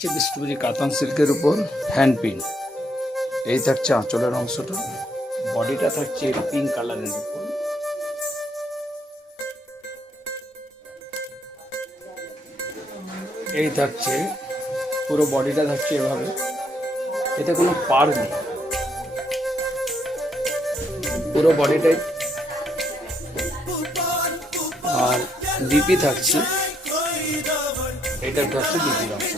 থাকছে বিষ্ণুপুরি কাতান সিল্কের উপর হ্যান্ড প্রিন্ট। এই থাকছে আঁচলের অংশটা, বডিটা থাকছে পিঙ্ক কালারের উপর। এই থাকছে পুরো বডিটা থাকছে এভাবে, এতে কোনো পার নেই, পুরো বডিটাই। আর ডিপি থাকছে, এটা থাকছে ডিপির অংশ।